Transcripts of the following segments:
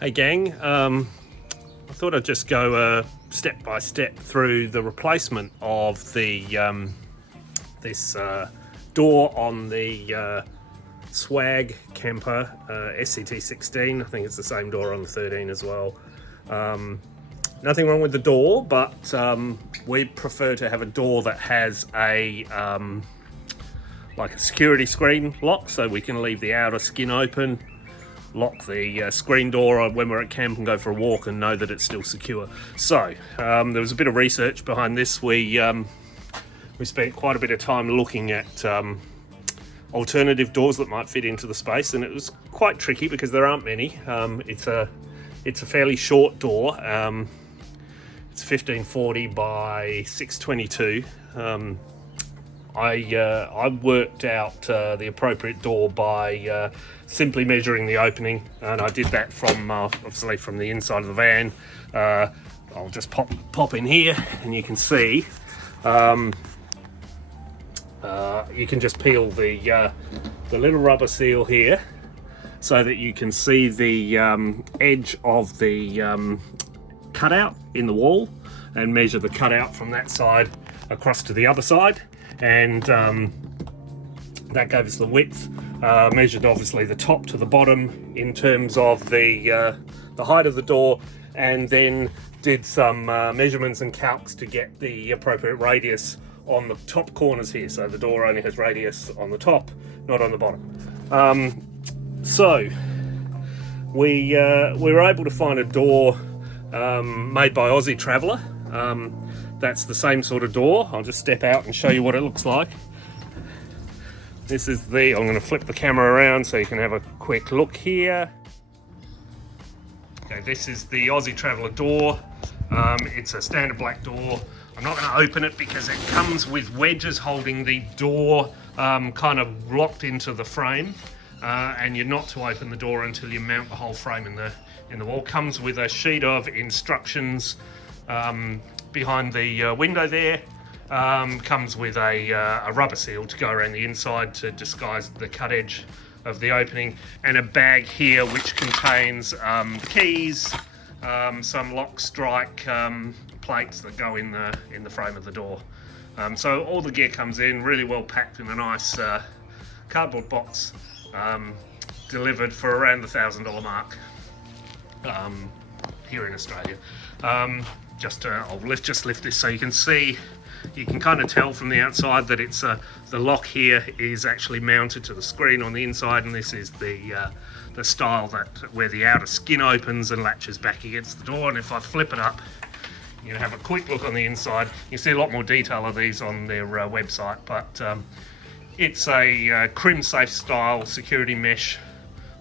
Hey gang, I thought I'd just go step by step through the replacement of the this door on the Swag Camper SCT16. I think it's the same door on the 13 as well. Nothing wrong with the door, but we prefer to have a door that has a like a security screen lock, so we can leave the outer skin open, lock the screen door when we're at camp and go for a walk and know that it's still secure. So there was a bit of research behind this. We spent quite a bit of time looking at alternative doors that might fit into the space, and it was quite tricky because there aren't many. It's a fairly short door. It's 1540 by 622. I worked out the appropriate door by simply measuring the opening, and I did that from obviously from the inside of the van. I'll just pop in here, and you can see you can just peel the little rubber seal here, so that you can see the edge of the cutout in the wall, and measure the cutout from that side across to the other side. And that gave us the width, measured obviously the top to the bottom in terms of the height of the door, and then did some measurements and calcs to get the appropriate radius on the top corners here. So the door only has radius on the top, not on the bottom. So we were able to find a door made by Aussie Traveller. That's the same sort of door. I'll just step out and show you what it looks like. This is I'm going to flip the camera around so you can have a quick look here. Okay, this is the Aussie Traveller door. It's a standard black door. I'm not going to open it because it comes with wedges holding the door kind of locked into the frame, and you're not to open the door until you mount the whole frame in the wall. Comes with a sheet of instructions behind the window there. Comes with a rubber seal to go around the inside to disguise the cut edge of the opening, and a bag here which contains keys, some lock strike plates that go in the frame of the door. So all the gear comes in really well packed in a nice cardboard box, delivered for around the $1,000 mark here in Australia. I'll just lift this so you can see. You can kind of tell from the outside that it's the lock here is actually mounted to the screen on the inside, and this is the style where the outer skin opens and latches back against the door. And if I flip it up, you can have a quick look on the inside. You see a lot more detail of these on their website, but it's a crim safe style security mesh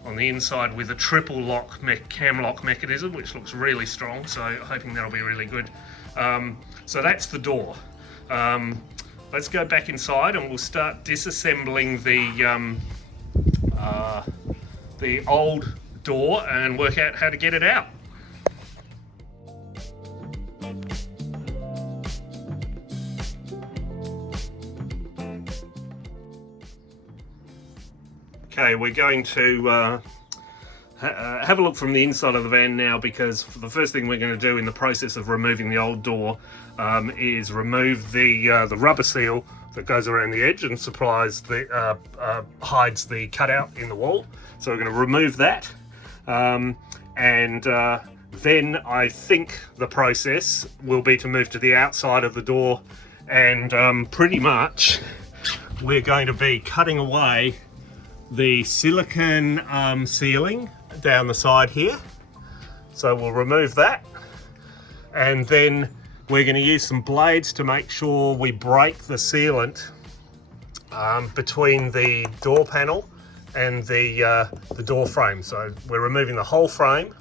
on the inside with a triple lock cam lock mechanism, which looks really strong, so hoping that'll be really good. So that's the door. Let's go back inside and we'll start disassembling the old door and work out how to get it out. Okay, we're going to have a look from the inside of the van now, because the first thing we're going to do in the process of removing the old door is remove the rubber seal that goes around the edge and supplies hides the cutout in the wall. So we're going to remove that, and then I think the process will be to move to the outside of the door, and pretty much we're going to be cutting away the silicone sealing down the side here. So we'll remove that, and then we're going to use some blades to make sure we break the sealant between the door panel and the door frame. So we're removing the whole frame.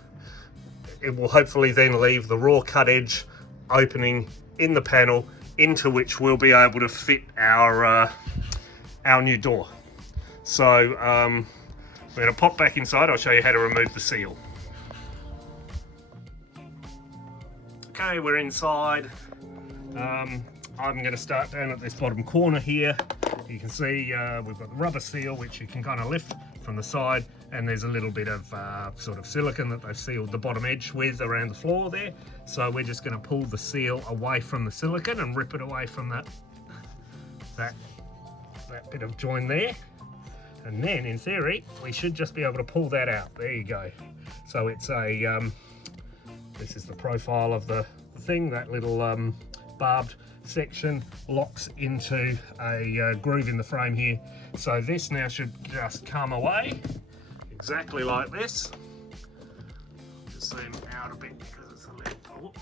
It will hopefully then leave the raw cut edge opening in the panel, into which we'll be able to fit our new door. So we're going to pop back inside. I'll show you how to remove the seal. Okay, we're inside. I'm going to start down at this bottom corner here. You can see we've got the rubber seal, which you can kind of lift from the side, and there's a little bit of sort of silicone that they've sealed the bottom edge with around the floor there. So we're just going to pull the seal away from the silicone and rip it away from that bit of join there. And then in theory, we should just be able to pull that out. There you go. So it's a, this is the profile of the thing, that little barbed section locks into a groove in the frame here. So this now should just come away exactly like this. Just zoom out a bit because it's a little,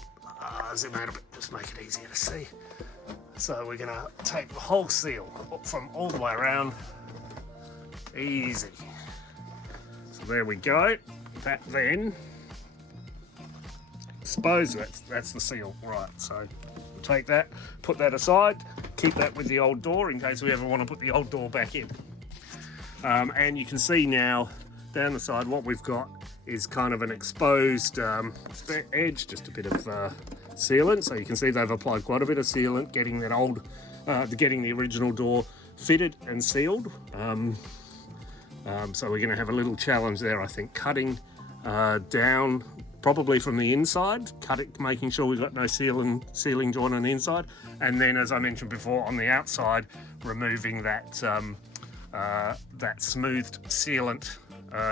zoom out a bit, just make it easier to see. So we're gonna take the whole seal from all the way around. Easy. So there we go. That then, suppose that's the seal, right? So we'll take that, put that aside, keep that with the old door in case we ever want to put the old door back in. And you can see now down the side what we've got is kind of an exposed edge, just a bit of sealant. So you can see they've applied quite a bit of sealant, getting that old, getting the original door fitted and sealed. So we're going to have a little challenge there, I think, cutting down probably from the inside, making sure we've got no sealing joint on the inside, and then, as I mentioned before, on the outside, removing that that smoothed sealant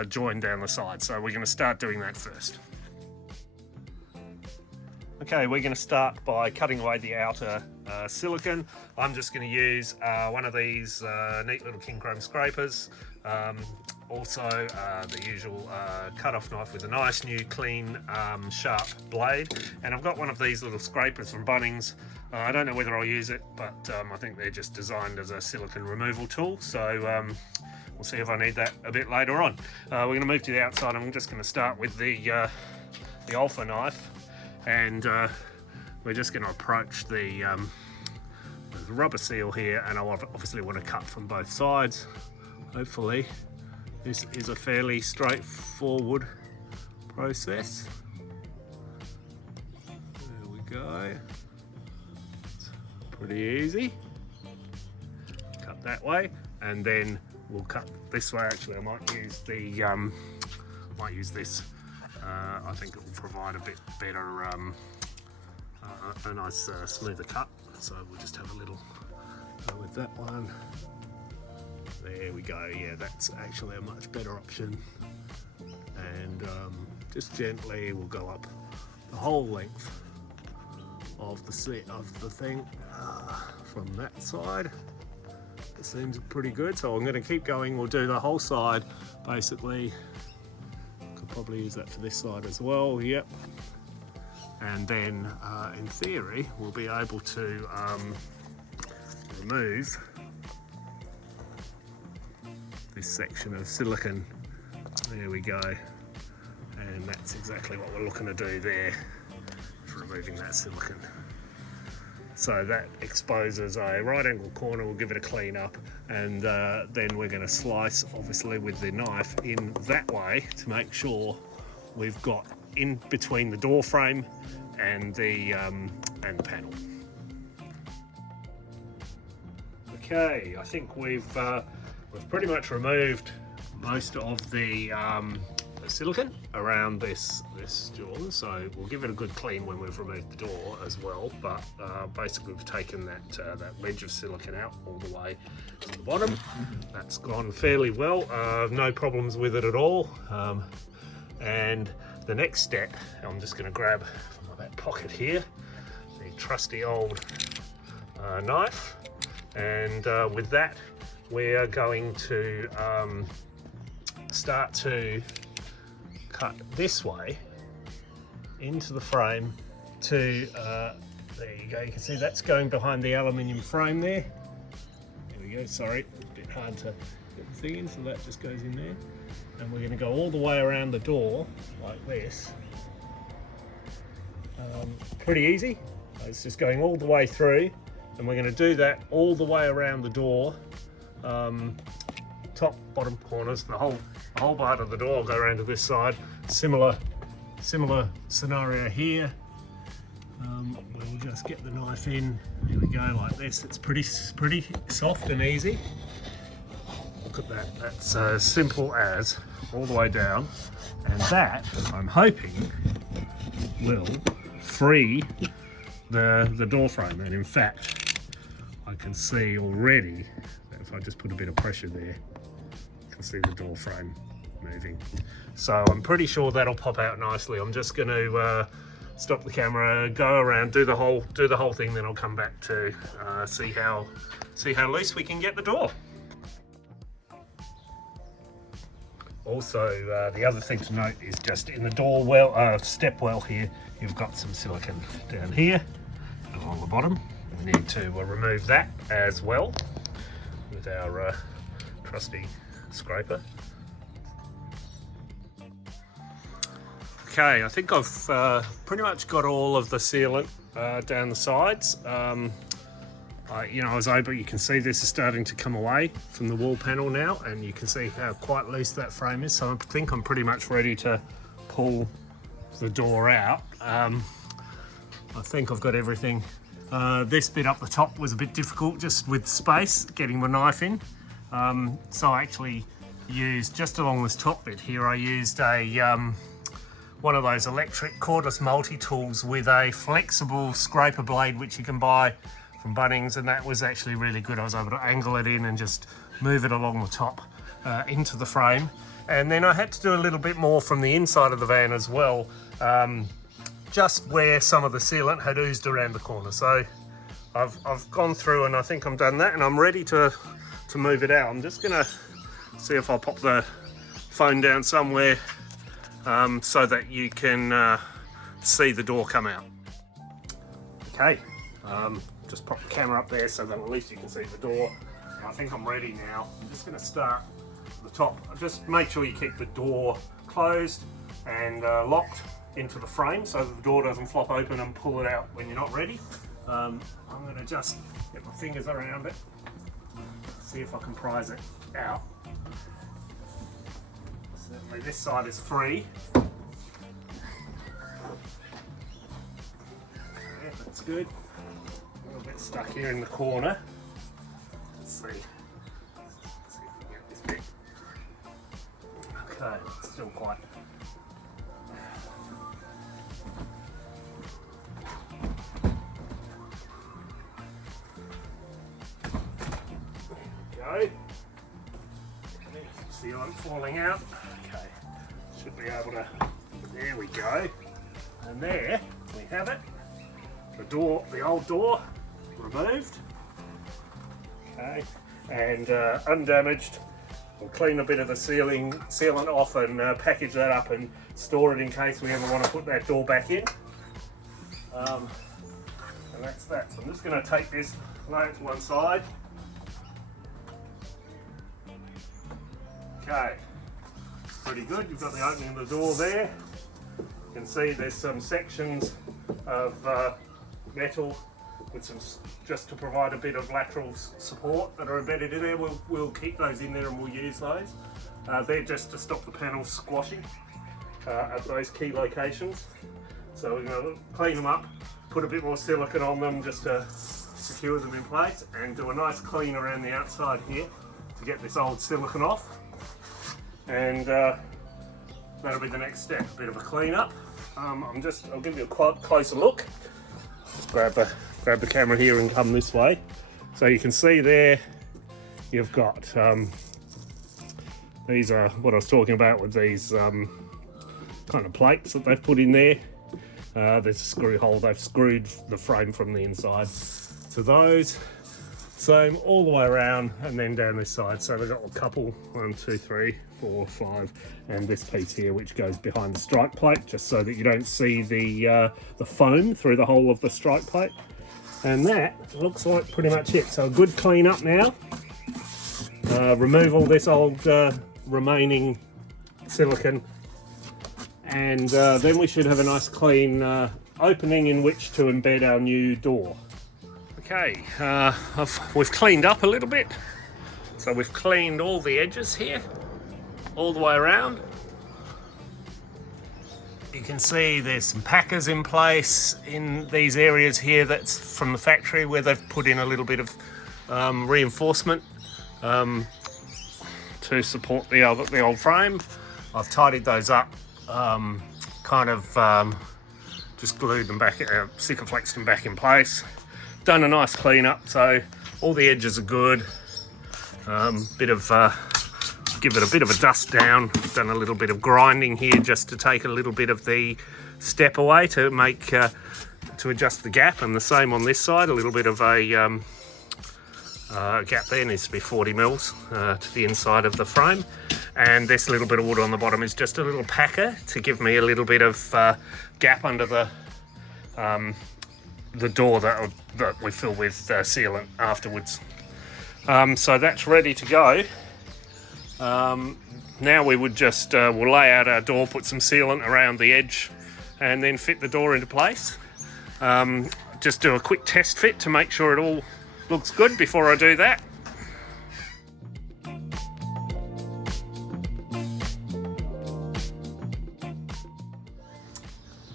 join down the side. So we're going to start doing that first. Okay, we're going to start by cutting away the outer silicone. I'm just going to use one of these neat little king chrome scrapers. Also the usual cut-off knife with a nice new clean sharp blade, and I've got one of these little scrapers from Bunnings. I don't know whether I'll use it, but I think they're just designed as a silicone removal tool, so we'll see if I need that a bit later on. We're going to move to the outside. I'm just going to start with the alpha knife, and we're just going to approach the rubber seal here, and I obviously want to cut from both sides. Hopefully this is a fairly straightforward process. There we go. It's pretty easy. Cut that way, and then we'll cut this way. Actually, I might use this. I think it will provide a bit better, a nice smoother cut. So we'll just have a little go with that one. There we go. Yeah, that's actually a much better option. And just gently we'll go up the whole length of the thing from that side. It seems pretty good, so I'm going to keep going. We'll do the whole side basically. Could probably use that for this side as well. Yep. And then in theory we'll be able to remove this section of silicone. There we go, and that's exactly what we're looking to do there, for removing that silicone. So that exposes a right angle corner. We'll give it a clean up, and then we're going to slice obviously with the knife in that way to make sure we've got in between the door frame and the panel. Okay, I think we've pretty much removed most of the silicone around this door, so we'll give it a good clean when we've removed the door as well. But basically we've taken that wedge of silicone out all the way to the bottom. That's gone fairly well, no problems with it at all. And the next step, I'm just going to grab from my back pocket here the trusty old knife, and with that we are going to start to cut this way into the frame to, there you go, you can see that's going behind the aluminium frame there. There we go, sorry, a bit hard to get the thing in, so that just goes in there. And we're going to go all the way around the door like this. Pretty easy. It's just going all the way through, and we're going to do that all the way around the door. Top, bottom corners, the whole part of the door will go around to this side. Similar scenario here. We'll just get the knife in. Here we go, like this. It's pretty soft and easy. Look at that, that's as simple as all the way down, and that, I'm hoping, will free the door frame. And in fact, I can see already that if I just put a bit of pressure there, you can see the door frame moving. So I'm pretty sure that'll pop out nicely. I'm just going to stop the camera, go around, do the whole thing, then I'll come back to see how loose we can get the door. Also, the other thing to note is just in the door well, step well here, you've got some silicone down here along the bottom. We need to remove that as well with our trusty scraper. Okay, I think I've pretty much got all of the sealant down the sides. You know, you can see this is starting to come away from the wall panel now, and you can see how quite loose that frame is. So I think I'm pretty much ready to pull the door out. I think I've got everything. This bit up the top was a bit difficult just with space, getting my knife in. So I actually used, just along this top bit here, I used a one of those electric cordless multi-tools with a flexible scraper blade, which you can buy from Bunnings, and that was actually really good. I was able to angle it in and just move it along the top into the frame. And then I had to do a little bit more from the inside of the van as well, just where some of the sealant had oozed around the corner. So I've gone through and I think I'm done that, and I'm ready to move it out. I'm just gonna see if I'll pop the phone down somewhere so that you can see the door come out. Okay, just pop the camera up there so that at least you can see the door. I think I'm ready now. I'm just going to start at the top. Just make sure you keep the door closed and locked into the frame so that the door doesn't flop open and pull it out when you're not ready. I'm going to just get my fingers around it, see if I can prise it out. Certainly this side is free. Yeah, that's good. A little bit stuck here in the corner. Let's see. Let's see if we can get this bit. Okay, it's still quite. There we go. Sealant falling out. Okay, should be able to. There we go. And there we have it. The door, the old door, removed. Okay, and undamaged. We'll clean a bit of the sealant off and package that up and store it in case we ever want to put that door back in. And that's that. So I'm just going to take this, lay it to one side. Okay, pretty good. You've got the opening of the door there. You can see there's some sections of metal with some, just to provide a bit of lateral support that are embedded in there. We'll keep those in there and we'll use those. They're just to stop the panels squashing at those key locations. So we're going to clean them up, put a bit more silicone on them just to secure them in place, and do a nice clean around the outside here to get this old silicone off. And that'll be the next step, a bit of a clean up. I'll give you a quite closer look. Just grab the camera here and come this way. So you can see there, you've got, these are what I was talking about with these kind of plates that they've put in there. There's a screw hole, they've screwed the frame from the inside to those. Same all the way around and then down this side. So they've got a couple, 1, 2, 3, 4, 5, and this piece here which goes behind the strike plate, just so that you don't see the foam through the whole of the strike plate. And that looks like pretty much it. So a good clean up now. Remove all this old remaining silicone, and then we should have a nice clean opening in which to embed our new door. Okay, we've cleaned up a little bit. So we've cleaned all the edges here, all the way around. You can see there's some packers in place in these areas here. That's from the factory where they've put in a little bit of reinforcement. to support the old frame. I've tidied those up, just glued them back, Sikaflexed them back in place. Done a nice clean up, so all the edges are good. Give it a bit of a dust down. Done a little bit of grinding here just to take a little bit of the step away to make to adjust the gap, and the same on this side. A little bit of a gap there needs to be 40 mils to the inside of the frame, and this little bit of wood on the bottom is just a little packer to give me a little bit of gap under the door that we fill with sealant afterwards. So that's ready to go. Now we would just we'll lay out our door, put some sealant around the edge, and then fit the door into place. Just do a quick test fit to make sure it all looks good before I do that.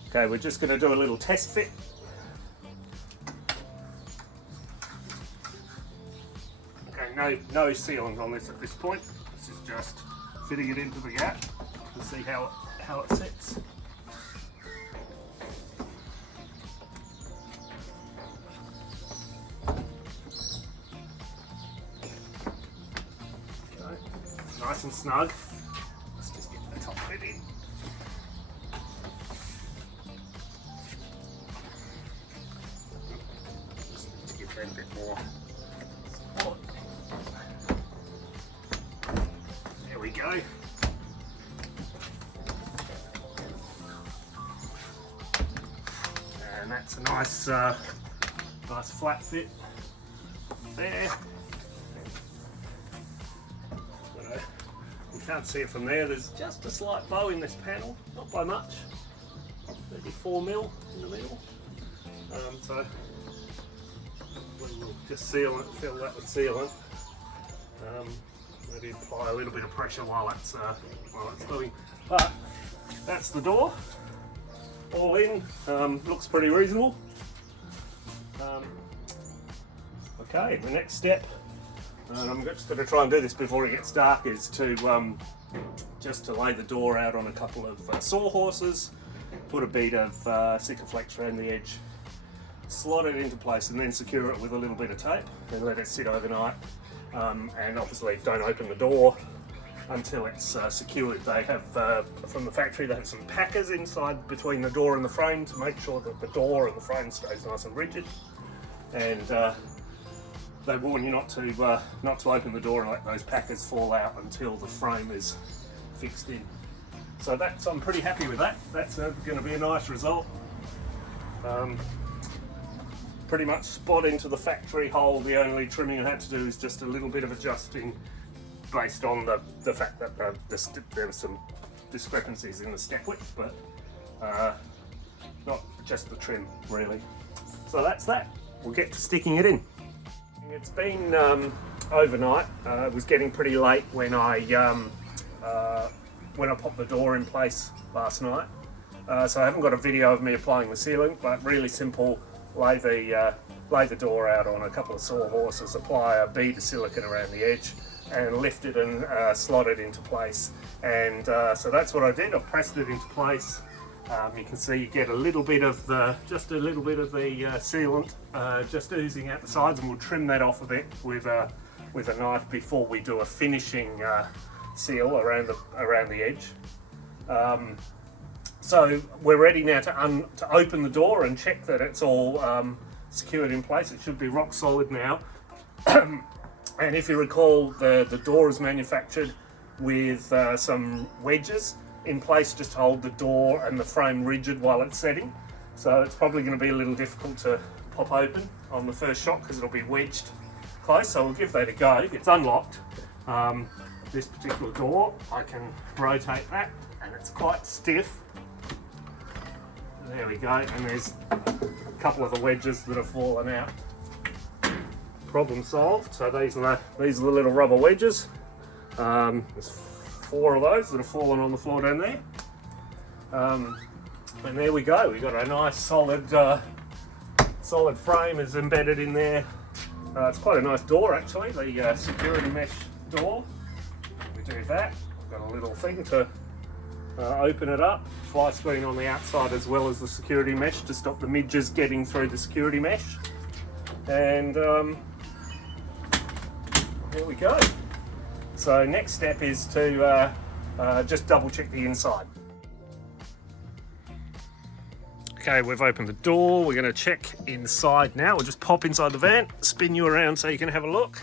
Okay, we're just going to do a little test fit. Okay, no sealant on this at this point. This is just fitting it into the gap to see how it sits. Okay, nice and snug. Let's just get the top bit in. Just need to give that a bit more support. There we go. And that's a nice flat fit there. You can't see it from there. There's just a slight bow in this panel, not by much. Maybe 4 mil in the middle. So we'll just fill that with sealant. Maybe apply a little bit of pressure while it's gluing. But that's the door, all in. Looks pretty reasonable. Okay, the next step, and I'm just going to try and do this before it gets dark, is to just to lay the door out on a couple of sawhorses, put a bead of Sikaflex around the edge, slot it into place, and then secure it with a little bit of tape and let it sit overnight. And obviously don't open the door until it's secured. They have, from the factory, they have some packers inside between the door and the frame to make sure that the door and the frame stays nice and rigid. And they warn you not to open the door and let those packers fall out until the frame is fixed in. So I'm pretty happy with that. That's going to be a nice result. Pretty much spot into the factory hole. The only trimming I had to do is just a little bit of adjusting based on the fact that there were some discrepancies in the step width, but not just the trim really. So that's that. We'll get to sticking it in. It's been overnight. It was getting pretty late when I popped the door in place last night. So I haven't got a video of me applying the sealant, but really simple. Lay the door out on a couple of sawhorses, apply a bead of silicone around the edge, and lift it and slot it into place. And so that's what I did. I pressed it into place. You can see you get a little bit of the sealant just oozing out the sides, and we'll trim that off a bit with a knife before we do a finishing seal around the edge. So we're ready now to open the door and check that it's all secured in place. It should be rock solid now. And if you recall, the door is manufactured with some wedges in place just to hold the door and the frame rigid while it's setting. So it's probably going to be a little difficult to pop open on the first shot because it'll be wedged close. So we'll give that a go. It's unlocked. This particular door, I can rotate that and it's quite stiff. There we go, and there's a couple of the wedges that have fallen out. Problem solved. So these are the little rubber wedges. There's 4 of those that have fallen on the floor down there. And there we go. We've got a nice solid frame is embedded in there. It's quite a nice door actually, the security mesh door. We do that. I've got a little thing to open it up, fly screen on the outside as well as the security mesh to stop the midges getting through the security mesh. And here we go. So next step is to just double check the inside. Okay, we've opened the door. We're going to check inside now. We'll just pop inside the van, spin you around so you can have a look.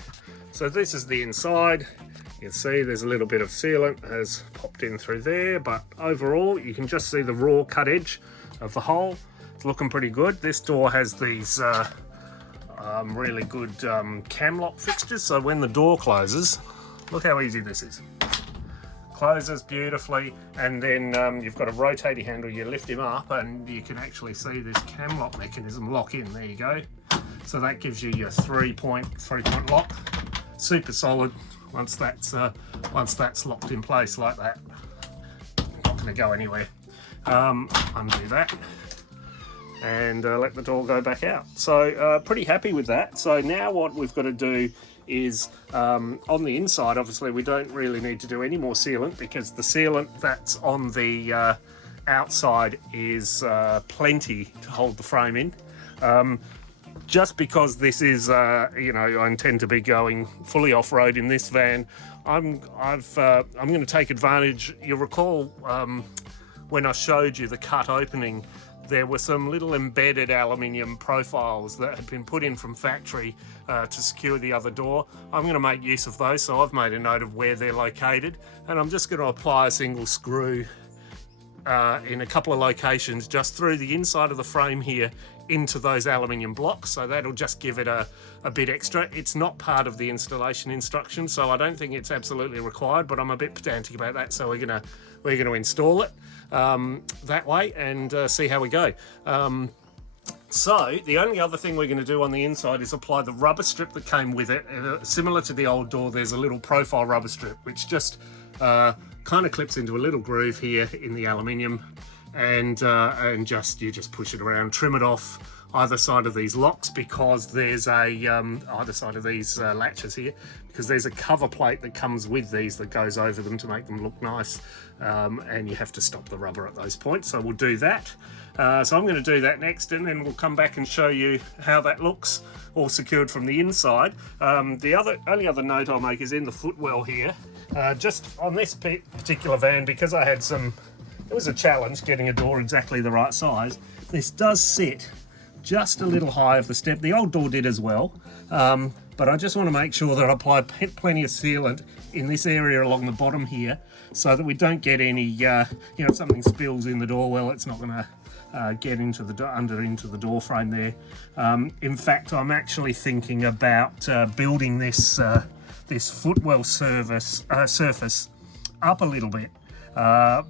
So this is the inside. You can see there's a little bit of sealant has popped in through there, but overall you can just see the raw cut edge of the hole. It's looking pretty good. This door has these really good cam lock fixtures, so when the door closes, look how easy this is. Closes beautifully, and then you've got a rotating handle. You lift him up and you can actually see this cam lock mechanism lock in. There you go. So that gives you your three-point lock. Super solid once that's locked in place like that. Not going to go anywhere. Undo that and let the door go back out. So pretty happy with that. So now what we've got to do is on the inside, obviously we don't really need to do any more sealant because the sealant that's on the outside is plenty to hold the frame in. Just because this is, you know, I intend to be going fully off-road in this van, I'm going to take advantage. You'll recall when I showed you the cut opening, there were some little embedded aluminium profiles that had been put in from factory to secure the other door. I'm going to make use of those, so I've made a note of where they're located, and I'm just going to apply a single screw in a couple of locations just through the inside of the frame here into those aluminium blocks, so that'll just give it a bit extra. It's not part of the installation instructions, so I don't think it's absolutely required, but I'm a bit pedantic about that, so we're gonna install it that way and see how we go. So the only other thing we're going to do on the inside is apply the rubber strip that came with it. Similar to the old door, there's a little profile rubber strip which just kind of clips into a little groove here in the aluminium, and you just push it around, trim it off either side of these locks, because there's a either side of these latches here, because there's a cover plate that comes with these that goes over them to make them look nice, and you have to stop the rubber at those points, so we'll do that. So I'm going to do that next, and then we'll come back and show you how that looks all secured from the inside. The only other note I'll make is in the footwell here, just on this particular van, because I had it was a challenge getting a door exactly the right size. This does sit just a little high of the step. The old door did as well, but I just want to make sure that I apply plenty of sealant in this area along the bottom here, so that we don't get any, you know, if something spills in the door, well, it's not going to get into the door frame there. In fact, I'm actually thinking about building this footwell surface up a little bit.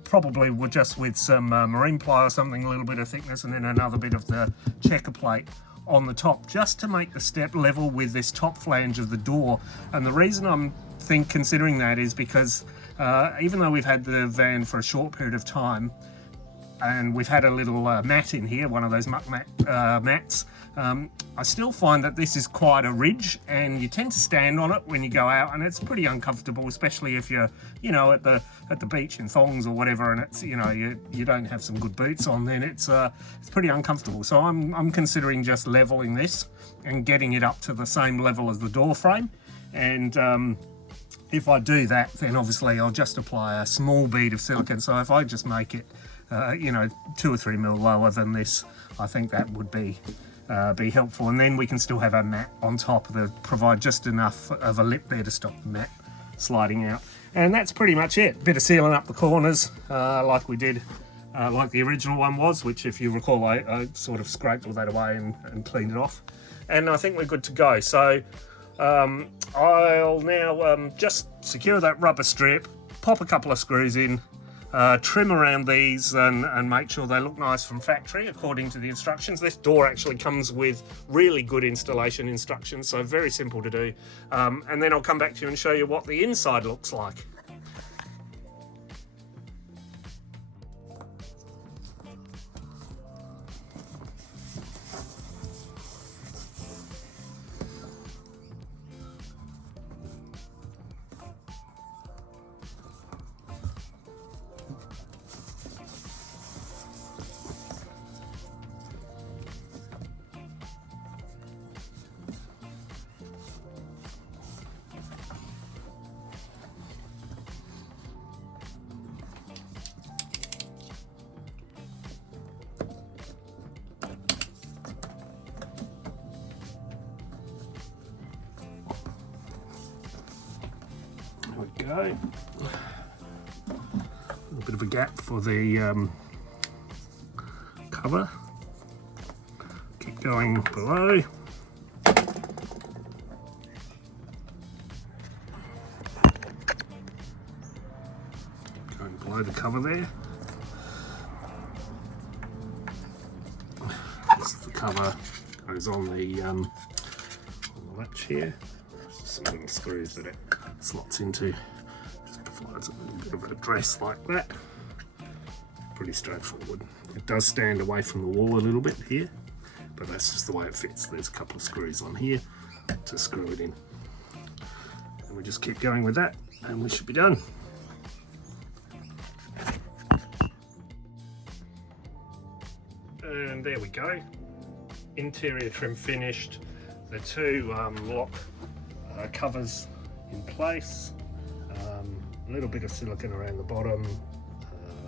Probably just with some marine ply or something, a little bit of thickness, and then another bit of the checker plate on the top, just to make the step level with this top flange of the door. And the reason I'm considering that is because even though we've had the van for a short period of time, and we've had a little mat in here, one of those muck mats, I still find that this is quite a ridge, and you tend to stand on it when you go out, and it's pretty uncomfortable, especially if you're, you know, at the beach in thongs or whatever, and it's, you know, you don't have some good boots on, then it's pretty uncomfortable. So I'm considering just leveling this and getting it up to the same level as the door frame, and if I do that, then obviously I'll just apply a small bead of silicone. So if I just make it you know, 2 or 3 mil lower than this, I think that would be helpful, and then we can still have a mat on top to provide just enough of a lip there to stop the mat sliding out. And that's pretty much it. Bit of sealing up the corners like we did, like the original one was, which, if you recall, I sort of scraped all that away and cleaned it off, and I think we're good to go. So I'll now just secure that rubber strip, pop a couple of screws in, trim around these and make sure they look nice from factory according to the instructions. This door actually comes with really good installation instructions, so very simple to do, and then I'll come back to you and show you what the inside looks like. we go. A bit of a gap for the cover. Keep going below. Going below the cover there. This is the cover, goes on the latch here. Just some little screws that it slots into. Just provides a little bit of an address like that. Pretty straightforward. It does stand away from the wall a little bit here, but that's just the way it fits. There's a couple of screws on here to screw it in. And we just keep going with that and we should be done. And there we go. Interior trim finished. The two lock covers in place. A little bit of silicone around the bottom,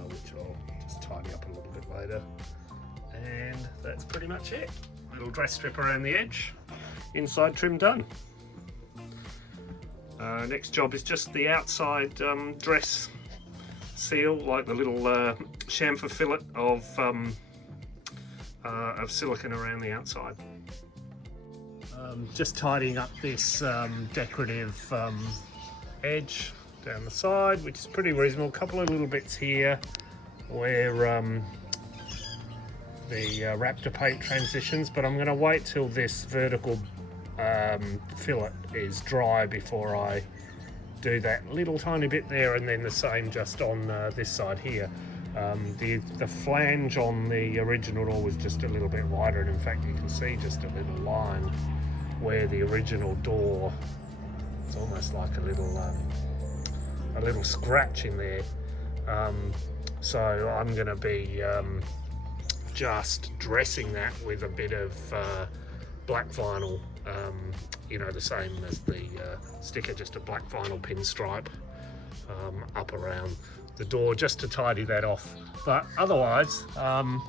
which I'll just tidy up a little bit later. And that's pretty much it. Little dress strip around the edge. Inside trim done. Next job is just the outside dress seal, like the little chamfer fillet of silicone around the outside. Just tidying up this decorative edge down the side, which is pretty reasonable. A couple of little bits here where the Raptor paint transitions, but I'm going to wait till this vertical fillet is dry before I do that little tiny bit there, and then the same just on this side here. The flange on the original door was just a little bit wider, and in fact you can see just a little line where the original door, it's almost like a little scratch in there. So I'm going to be just dressing that with a bit of black vinyl, you know, the same as the sticker, just a black vinyl pinstripe up around the door just to tidy that off. But otherwise I'm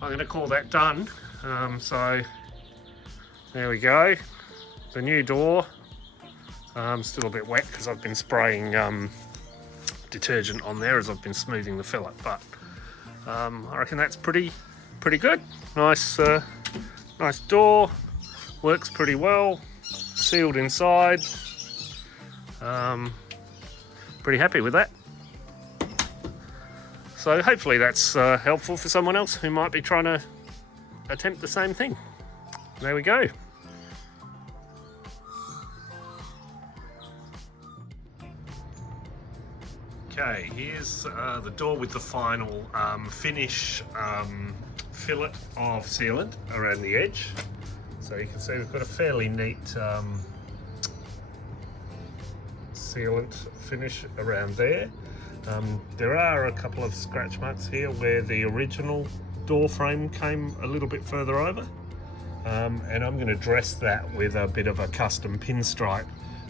going to call that done. So there we go, the new door. Still a bit wet because I've been spraying detergent on there as I've been smoothing the fillet, but I reckon that's pretty good. Nice nice door, works pretty well, sealed inside. Pretty happy with that. So hopefully that's helpful for someone else who might be trying to attempt the same thing. There we go. Okay, here's the door with the final finish fillet of sealant around the edge. So you can see we've got a fairly neat sealant finish around there. There are a couple of scratch marks here where the original door frame came a little bit further over, and I'm going to dress that with a bit of a custom pinstripe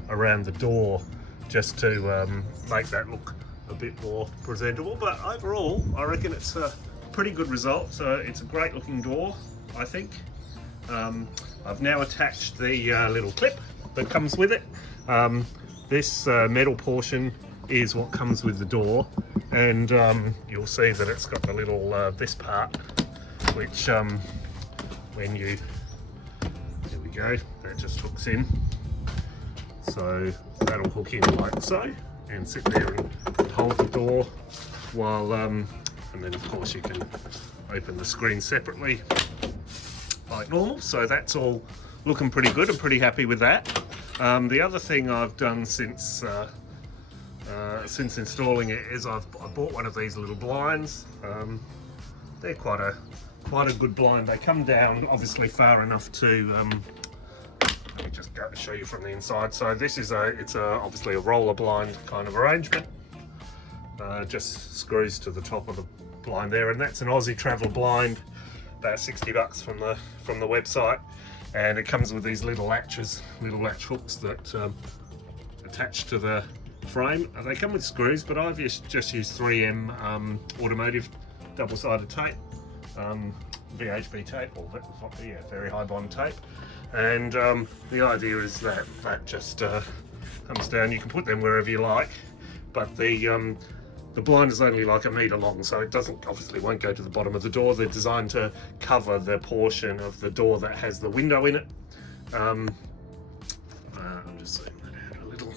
around the door just to make that look a bit more presentable. But overall I reckon it's a pretty good result. So it's a great looking door, I think. I've now attached the little clip that comes with it. This metal portion is what comes with the door, and you'll see that it's got the little this part, which when you, there we go, that just hooks in. So that'll hook in like so and sit there and hold the door while and then of course you can open the screen separately like normal. So that's all looking pretty good. I'm pretty happy with that. The other thing I've done since installing it is I bought one of these little blinds. They're quite a good blind. They come down obviously far enough to let me just go to show you from the inside. So this is obviously a roller blind kind of arrangement. Just screws to the top of the blind there, and that's an Aussie Traveller blind, about $60 from the website. And it comes with these little latches, little latch hooks that attach to the frame. They come with screws, but I've just used 3M automotive double-sided tape, VHB tape, or very high bond tape. And the idea is that just comes down. You can put them wherever you like, but the blind is only like 1 metre long, so it obviously won't go to the bottom of the door. They're designed to cover the portion of the door that has the window in it. I'm just zooming that out a little.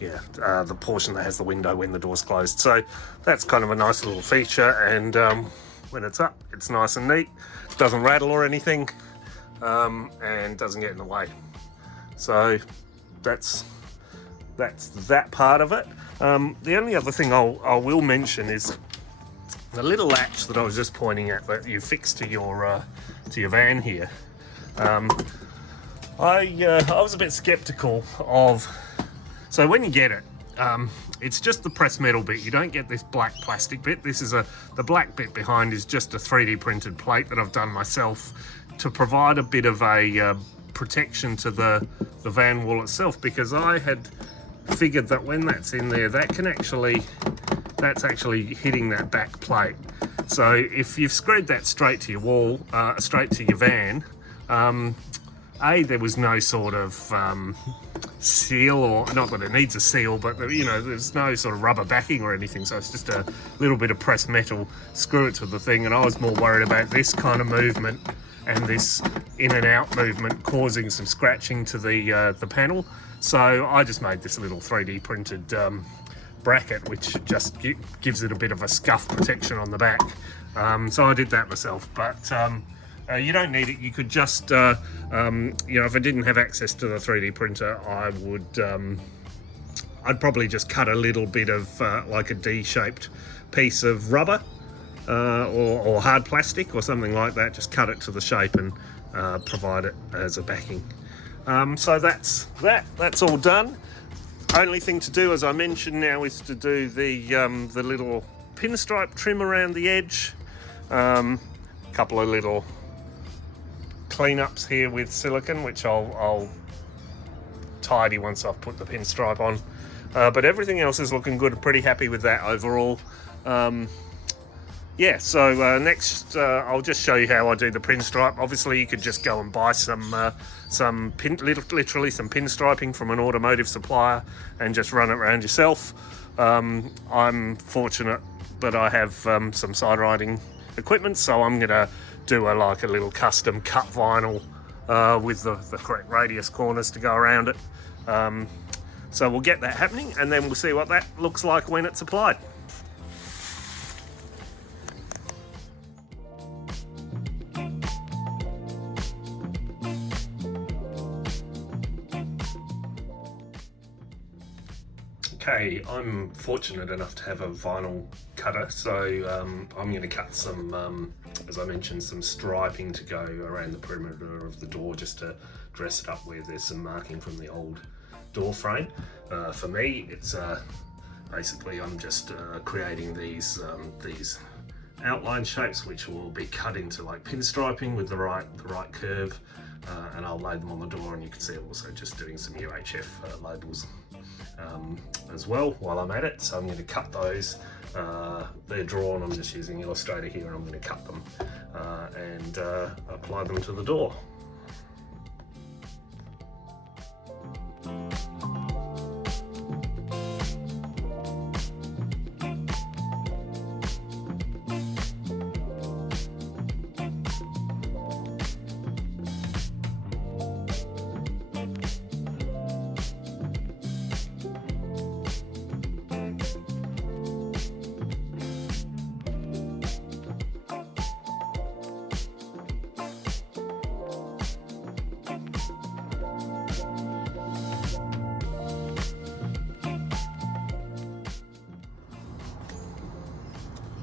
Yeah, the portion that has the window when the door's closed. So that's kind of a nice little feature, and when it's up, it's nice and neat. It doesn't rattle or anything, and doesn't get in the way. So that's that part of it. The only other thing I will mention is the little latch that I was just pointing at that you fix to your van here. I was a bit skeptical of. So when you get it, it's just the pressed metal bit. You don't get this black plastic bit. This is the black bit behind is just a 3D printed plate that I've done myself to provide a bit of a protection to the van wall itself, because I had figured that when that's in there, that's actually hitting that back plate. So if you've screwed that straight to your wall, straight to your van, there was no sort of seal, or not that it needs a seal, but there's no sort of rubber backing or anything, so it's just a little bit of pressed metal, screw it to the thing. And I was more worried about this kind of movement and this in and out movement causing some scratching to the panel. So I just made this little 3D printed bracket, which just gives it a bit of a scuff protection on the back. So I did that myself, but you don't need it. You could just, if I didn't have access to the 3D printer, I would, I'd probably just cut a little bit of like a D-shaped piece of rubber or hard plastic or something like that. Just cut it to the shape and provide it as a backing. So that's all done. Only thing to do, as I mentioned now, is to do the little pinstripe trim around the edge. Couple of little cleanups here with silicone, which I'll tidy once I've put the pinstripe on. But everything else is looking good. I'm pretty happy with that overall. Yeah, so next I'll just show you how I do the pinstripe. Obviously you could just go and buy literally some pinstriping from an automotive supplier and just run it around yourself. I'm fortunate that I have some side riding equipment, so I'm gonna do a little custom cut vinyl with the correct radius corners to go around it. So we'll get that happening, and then we'll see what that looks like when it's applied. Okay, I'm fortunate enough to have a vinyl cutter, so I'm going to cut some, as I mentioned, some striping to go around the perimeter of the door, just to dress it up where there's some marking from the old door frame. For me, it's basically I'm just creating these outline shapes, which will be cut into like pinstriping with the right curve, and I'll lay them on the door, and you can see I'm also just doing some UHF labels as well while I'm at it. So I'm going to cut those. They're drawn. I'm just using Illustrator here, and I'm going to cut them and apply them to the door.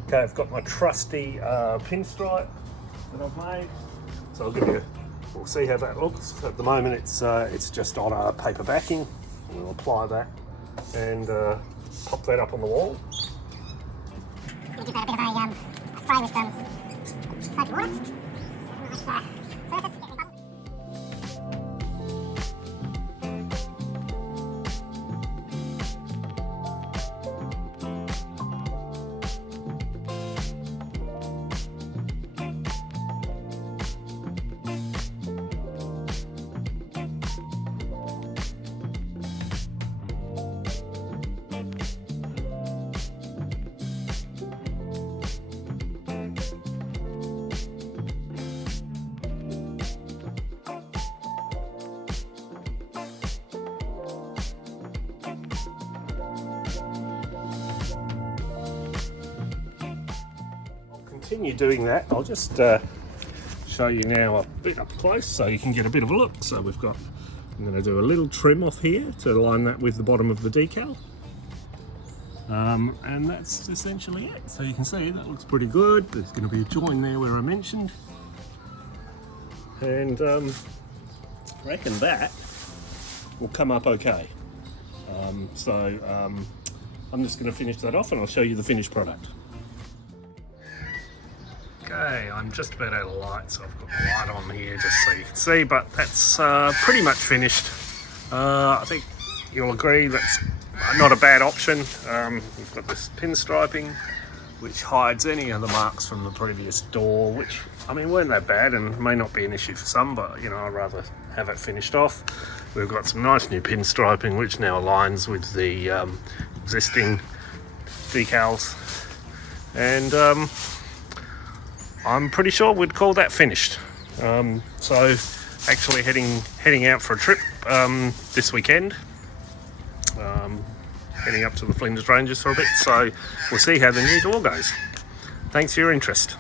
Okay, I've got my trusty pinstripe that I've made, so we'll see how that looks. At the moment it's just on a paper backing. We'll apply that and pop that up on the wall. Give that a bit of a spray with soap water. Nice surface. continue doing that, I'll just show you now a bit up close so you can get a bit of a look. So we've got, I'm going to do a little trim off here to align that with the bottom of the decal. And that's essentially it. So you can see that looks pretty good. There's going to be a join there where I mentioned. And I reckon that will come up okay. I'm just going to finish that off and I'll show you the finished product. Okay, I'm just about out of light, so I've got the light on here just so you can see, but that's pretty much finished. I think you'll agree that's not a bad option. We've got this pinstriping which hides any of the marks from the previous door, which I mean weren't that bad and may not be an issue for some, but you know, I'd rather have it finished off. We've got some nice new pinstriping which now aligns with the existing decals, and I'm pretty sure we'd call that finished. So actually heading out for a trip this weekend, heading up to the Flinders Ranges for a bit, so we'll see how the new door goes. Thanks for your interest.